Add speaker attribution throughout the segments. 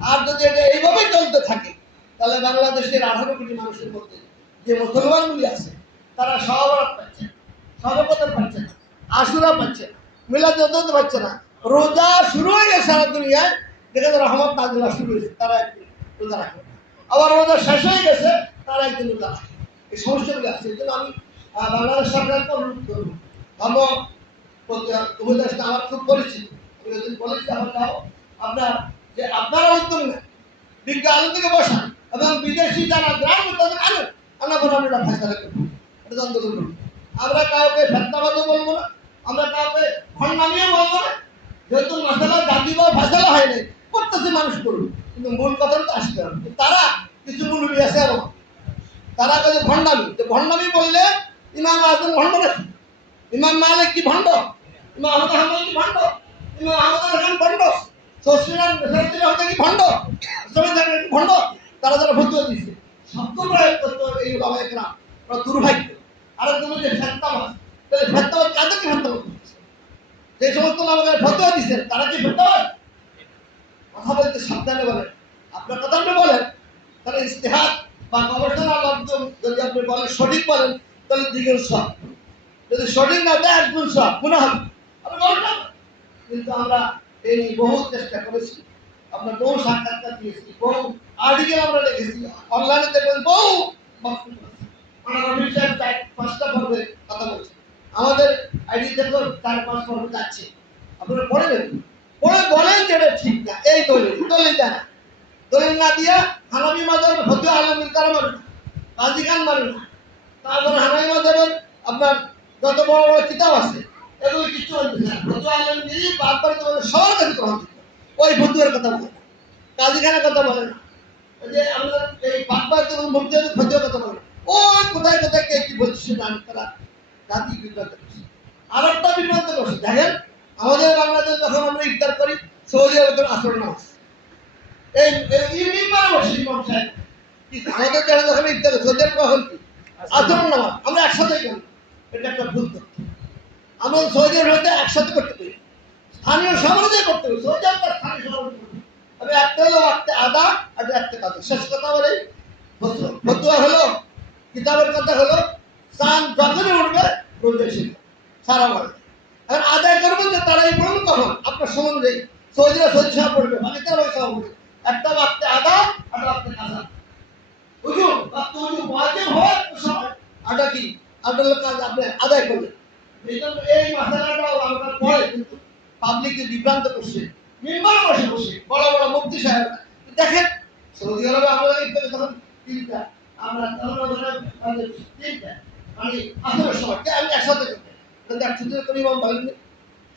Speaker 1: আর যদি এইভাবেই চলতে থাকে তাহলে বাংলাদেশের আঠারো কোটি মানুষের মধ্যে যে মুসলমানগুলি আছে তারা পাচ্ছে না, সহবতন পাচ্ছে না আশুরা পাচ্ছে না মিলাদ পাচ্ছে না। রোজা শুরু হয়ে সারা দুনিয়ায় যেখানে রহমত নাজিলা শুরু হয়েছে তারা রোজা রাখে আবার রোজা শেষ হয়ে গেছে, তারা একদিন রোজা রাখে এই সমস্যাগুলি আছে। এই আমি বাংলাদেশ সরকারকে অনুরোধ করব। ধর্ম উপদেশটা আমার খুব পরিচিত। আমি দিন বলেছি যাও আপনার যে আপনারা উদ্যোগ নেন বিজ্ঞ আলো থেকে বসান, এবং বিদেশি যারা গ্রাম, তাদের আনুন আমরা কোনো আমরা এটা দ্বন্দ্ব করব আমরা কাউকে ফেতনাবাদও বলব না, আমরা কাউকে খন্ডামিও বলব না। যেহেতু মশালা জাতি বা ফেসলা হয়নি প্রত্যেকটি মানুষ করবে কিন্তু মূল কথা তো আসতে হবে তারা কিছু মূলবি আছে এবং তারা কাছে ভণ্ডামি। তো ভণ্ডামি বললে ইমাম আজম ভণ্ড নাকি? ইমাম মালিক কি ভণ্ড? ইমাম আহমদ হাম্বল কি ভণ্ড? ইমাম আহমদ খান ভণ্ড? কি ভণ্ড? তারা যারা একরা। দুর্ভাগ্য। তুমি যে ফেত্তাবাদ যে সমস্ত তারা কি ফেত্তাবাদ কথা বলতে সাবধানে বলেন। আপনার কথা বলেন, তাহলে বা গবেষণার মাধ্যম যদি আপনি বলেন, সঠিক বলেন, তাহলে সব। যদি সঠিক না দেয় একগুণ সব মনে হবে। কিন্তু আমরা এই বহু চেষ্টা করেছি। বহু সাক্ষাৎকার দিয়েছি, বহু আর্টিকেল আমরা লিখেছি অনলাইনে দেখবেন বহু পাঁচটা পর্বে কথা বলছি আমাদের আইডি দেখো চার পাঁচ পর্বে যাচ্ছে আপনারা পড়ে নেবেন। পড়ে বলেন এটা এই দলিল দলিল দেয় না দলিল না দিয়া হানাবি মাদার ফতুয়া আলমীর তারা মানে না কাজী খান মানে না তারপরে হানাবি আপনার যত বড় বড় কিতাব আছে, এগুলো কিছু না। ফতুয়া আলমগীর বারবার তোমাদের সবার কাছে ওই ফতুয়ার কথা বলে না। কাজী খানের কথা বলে না। যে আমাদের এই বারবার তোমার মুক্তিদের কথা বলে ওই কোথায় কোথায় কে কি বলছে আমি তারা জাতি বিভ্রান্ত করছে। আর একটা আমাদের বাংলাদেশ যখন আমরা ইফতার করি সৌদি আরবের আসর নামাজ এই মানে বসে ইমাম সাহেব আমাদের যারা যখন ইফতার সৌদি আরবে কখন কি? আসর নামাজ আমরা একসাথেই করি এটা একটা ভুল তথ্য। আমরা সৌদি আরবে একসাথে করতে পারি। স্থানীয় সমাজে করতে হবে। সৌদি আরবে স্থানীয় সমাজে তবে একটা হলো একটা আদা আর একটা কাজ শেষ কথা বলে। ফতুয়া হলো, কিতাবের কথা হলো, চাঁদ যখনই উঠবে রোজা শিখবে সারা বলে এখন আদায় করব যে তারাই পড়বে তখন। আপনার সম্বন্ধে সৌদিরা সৌদি পড়বে। মানে কেন ওই একটা বাক্তে আদা আর বাক্তে কাজা হয় তো সময় আটা কি? আটা লোক কাজ আপনি আদায় করবেন। এই জন্য এই মশালাটাও আমরা পড়ে কিন্তু পাবলিককে বিভ্রান্ত করছে। মেম্বার বসে বসে, বড় বড় মুক্তি সাহেব দেখেন, সৌদি আরবে আমরা ইফতারে তখন তিনটা, আমরা তখন তিনটা। মানে সময় আমি একসাথে করতে।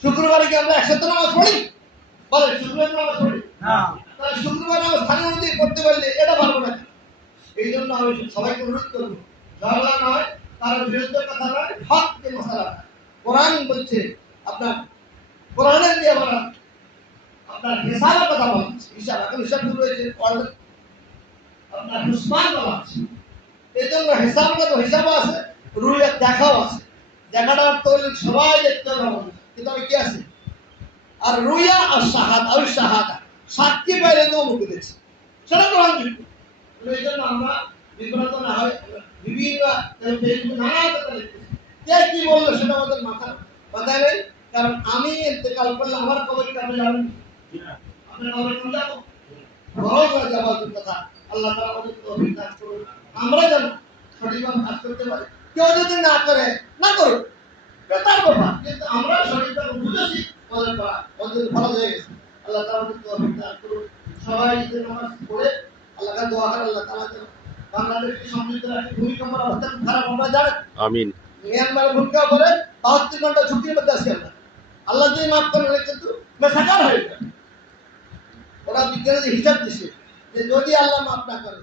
Speaker 1: শুক্রবারে কি আমরা একসাথে নামাজ পড়ি? বলে শুক্রবার নামাজ পড়ি? তাহলে শুক্রবার নামাজ স্থানীয় অনুযায়ী করতে পারলে এটা না এই জন্য আমি সবাইকে অনুরোধ করব ঝগড়া নয় তার বিরুদ্ধে কথা নয় হক যে মশালা কোরআন বলছে আপনার কোরআনের দিয়ে আমরা আপনার হিসাবের কথা হিসাব এখন হিসাব শুরু হয়েছে আপনার হুসমান বলা আছে এই জন্য হিসাবও আছে রুলের দেখাও আছে। দেখাটা তৈরি সবাই দেখতে হবে। কিন্তু আমি কি আছে? আর রুইয়া আর শাহাদ, আর শাহাদা। সাক্ষী পাইলে তো মুখে দিচ্ছে। সেটা জন্য আমরা বিভ্রান্ত না হয় বিভিন্ন কে কি বলল সেটা আমাদের মাথা মাথায় নেই। কারণ আমি ইন্তেকাল করলে আমার কবর আপনি যাবেন যাব কথা। আল্লাহ দান করুন। আমরা যেন সঠিকভাবে কাজ করতে পারি। কেউ যদি না করে, না করুক। তার কিন্তু আমরা সঠিকভাবে বুঝেছি ওদের করা ওদের ভালো হয়ে গেছে। আল্লাহ তাআলা আমাদের তৌফিক দান করুন। সবাই ঈদের নামাজ পড়ে আল্লাহ কাছে দোয়া করে আল্লাহ তাআলা যেন বাংলাদেশকে সমৃদ্ধ রাখে ভূমিকম্পের অবস্থা খারাপ আমরা জানেন
Speaker 2: আমিন।
Speaker 1: মিয়ানমার ভূমিকা পরে বাহাত্তর ঘণ্টা ছুটির মধ্যে আসি আমরা। আল্লাহ যদি মাফ করলে কিন্তু মেসাকার হয়ে ওরা বিজ্ঞানের হিসাব দিছে যে যদি আল্লাহ মাফ না করে